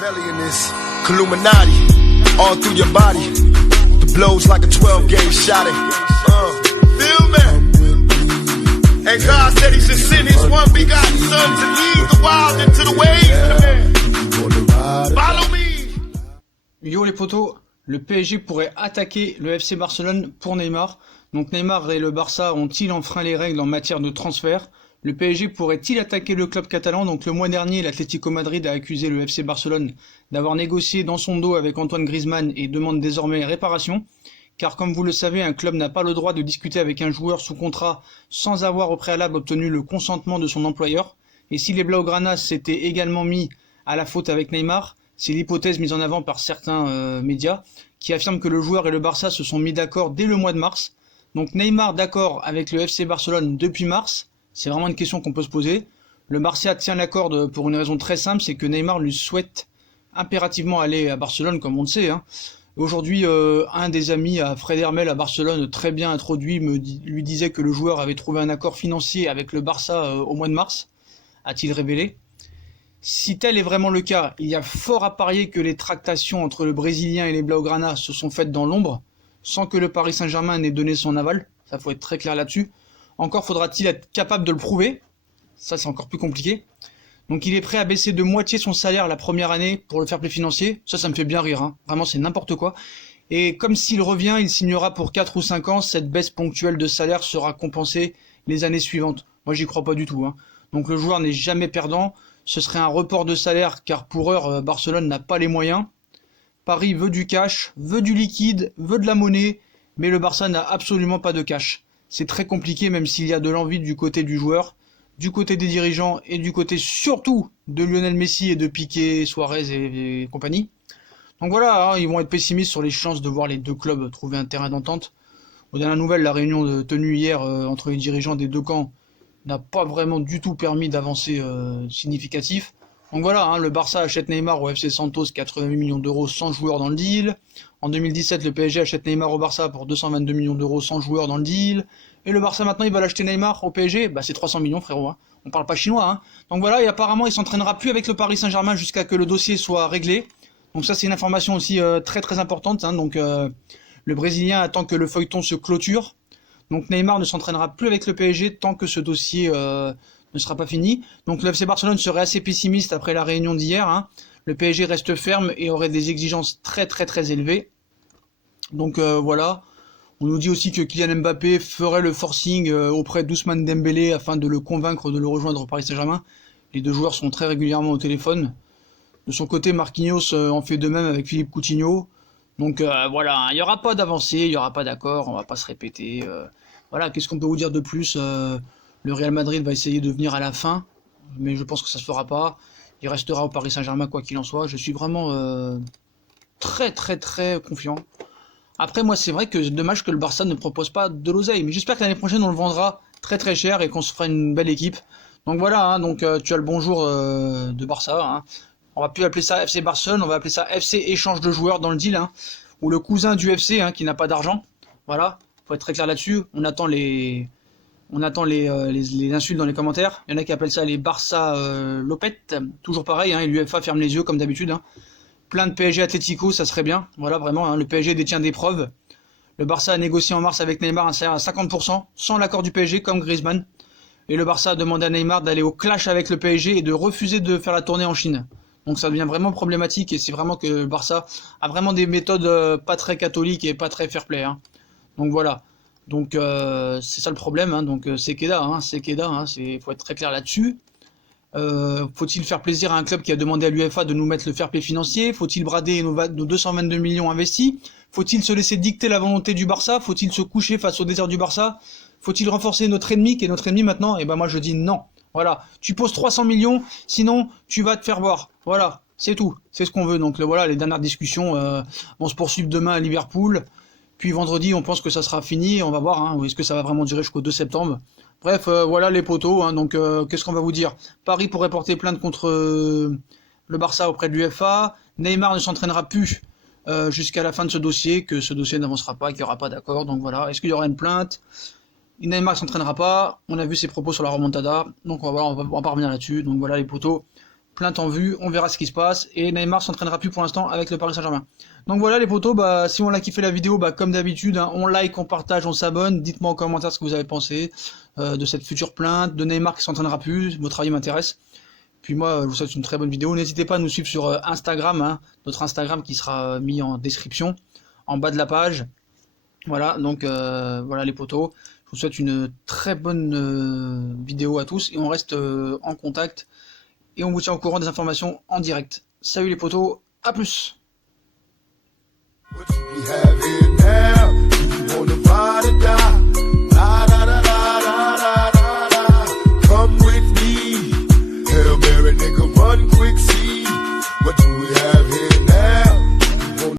Machiavelli in this Illuminati all through your body. The blows like a 12-gauge shot. Feel me? And God said He should send His one begotten Son to lead the wild into the ways. Follow me. Yo les potos, le PSG pourrait attaquer le FC Barcelone pour Neymar. Donc Neymar et le Barça ont-ils enfreint les règles en matière de transfert? Le PSG pourrait-il attaquer le club catalan? Donc le mois dernier, l'Atlético Madrid a accusé le FC Barcelone d'avoir négocié dans son dos avec Antoine Griezmann et demande désormais réparation. Car comme vous le savez, un club n'a pas le droit de discuter avec un joueur sous contrat sans avoir au préalable obtenu le consentement de son employeur. Et si les Blaugrana s'étaient également mis à la faute avec Neymar, c'est l'hypothèse mise en avant par certains médias qui affirment que le joueur et le Barça se sont mis d'accord dès le mois de mars. Donc Neymar d'accord avec le FC Barcelone depuis mars. C'est vraiment une question qu'on peut se poser. Le Barça tient la corde pour une raison très simple, c'est que Neymar lui souhaite impérativement aller à Barcelone, comme on le sait. Aujourd'hui, un des amis à Fred Hermel à Barcelone, très bien introduit, lui disait que le joueur avait trouvé un accord financier avec le Barça au mois de mars, a-t-il révélé. Si tel est vraiment le cas, il y a fort à parier que les tractations entre le Brésilien et les Blaugrana se sont faites dans l'ombre, sans que le Paris Saint-Germain n'ait donné son aval. Ça, faut être très clair là-dessus. Encore faudra-t-il être capable de le prouver. Ça, c'est encore plus compliqué. Donc il est prêt à baisser de moitié son salaire la première année pour le fair play financier. Ça me fait bien rire. Vraiment, c'est n'importe quoi. Et comme s'il revient, il signera pour 4 ou 5 ans. Cette baisse ponctuelle de salaire sera compensée les années suivantes. Moi, j'y crois pas du tout. Donc le joueur n'est jamais perdant. Ce serait un report de salaire car pour heure, Barcelone n'a pas les moyens. Paris veut du cash, veut du liquide, veut de la monnaie, mais le Barça n'a absolument pas de cash. C'est très compliqué même s'il y a de l'envie du côté du joueur, du côté des dirigeants et du côté surtout de Lionel Messi et de Piqué, Suarez et compagnie. Donc voilà, ils vont être pessimistes sur les chances de voir les deux clubs trouver un terrain d'entente. Aux dernières nouvelles, la réunion tenue hier entre les dirigeants des deux camps n'a pas vraiment du tout permis d'avancées significatives. Donc voilà, le Barça achète Neymar au FC Santos, 88 millions d'euros, 100 joueurs dans le deal. En 2017, le PSG achète Neymar au Barça pour 222 millions d'euros, 100 joueurs dans le deal. Et le Barça maintenant, il va l'acheter Neymar au PSG, c'est 300 millions frérot. On parle pas chinois. Donc voilà, et apparemment, il s'entraînera plus avec le Paris Saint-Germain jusqu'à que le dossier soit réglé. Donc ça, c'est une information aussi très très importante. Donc le Brésilien attend que le feuilleton se clôture. Donc Neymar ne s'entraînera plus avec le PSG tant que ce dossier ne sera pas fini. Donc le FC Barcelone serait assez pessimiste après la réunion d'hier. Le PSG reste ferme et aurait des exigences très très très élevées. Donc voilà. On nous dit aussi que Kylian Mbappé ferait le forcing auprès d'Ousmane Dembélé afin de le convaincre de le rejoindre au Paris Saint-Germain. Les deux joueurs sont très régulièrement au téléphone. De son côté, Marquinhos en fait de même avec Philippe Coutinho. Donc voilà, il n'y aura pas d'avancée, il n'y aura pas d'accord, on va pas se répéter. Voilà, qu'est-ce qu'on peut vous dire de plus? Le Real Madrid va essayer de venir à la fin, mais je pense que ça se fera pas. Il restera au Paris Saint-Germain quoi qu'il en soit. Je suis vraiment très très très confiant. Après moi c'est vrai que c'est dommage que le Barça ne propose pas de l'oseille, mais j'espère que l'année prochaine on le vendra très très cher et qu'on se fera une belle équipe. Donc voilà, donc tu as le bonjour de Barça. On va plus appeler ça FC Barcelone, on va appeler ça FC échange de joueurs dans le deal, ou le cousin du FC qui n'a pas d'argent. Voilà, faut être très clair là-dessus. On attend les insultes dans les commentaires. Il y en a qui appellent ça les Barça Lopettes. Toujours pareil, et l'UEFA ferme les yeux comme d'habitude. Plein de PSG Atlético, ça serait bien. Voilà, vraiment, le PSG détient des preuves. Le Barça a négocié en mars avec Neymar un salaire à 50%, sans l'accord du PSG, comme Griezmann. Et le Barça a demandé à Neymar d'aller au clash avec le PSG et de refuser de faire la tournée en Chine. Donc ça devient vraiment problématique et c'est vraiment que le Barça a vraiment des méthodes pas très catholiques et pas très fair play. Donc voilà. Donc c'est ça le problème. Donc c'est Keda, faut être très clair là-dessus. Faut-il faire plaisir à un club qui a demandé à l'UEFA de nous mettre le fair play financier? Faut-il brader nos 222 millions investis? Faut-il se laisser dicter la volonté du Barça? Faut-il se coucher face au désert du Barça? Faut-il renforcer notre ennemi qui est notre ennemi maintenant? Et moi je dis non. Voilà, tu poses 300 millions, sinon tu vas te faire voir. Voilà, c'est tout, c'est ce qu'on veut. Donc voilà, les dernières discussions vont se poursuivre demain à Liverpool. Puis vendredi, on pense que ça sera fini. On va voir, est-ce que ça va vraiment durer jusqu'au 2 septembre. Bref, voilà les potos. Donc qu'est-ce qu'on va vous dire? Paris pourrait porter plainte contre le Barça auprès de l'UEFA. Neymar ne s'entraînera plus jusqu'à la fin de ce dossier, que ce dossier n'avancera pas, qu'il n'y aura pas d'accord. Donc voilà, est-ce qu'il y aura une plainte? Neymar ne s'entraînera pas. On a vu ses propos sur la remontada. Donc on va pas revenir là-dessus. Donc voilà les potos. plainte en vue, on verra ce qui se passe, et Neymar s'entraînera plus pour l'instant avec le Paris Saint-Germain. Donc voilà les potos, bah, si on a kiffé la vidéo, bah, comme d'habitude, hein, on like, on partage, on s'abonne, dites-moi en commentaire ce que vous avez pensé de cette future plainte, de Neymar qui s'entraînera plus, votre avis m'intéresse. Puis moi, je vous souhaite une très bonne vidéo, n'hésitez pas à nous suivre sur Instagram, hein, notre Instagram qui sera mis en description, en bas de la page. Voilà, donc voilà les potos, je vous souhaite une très bonne vidéo à tous, et on reste en contact, et on vous tient au courant des informations en direct. Salut les potos, à plus. We have here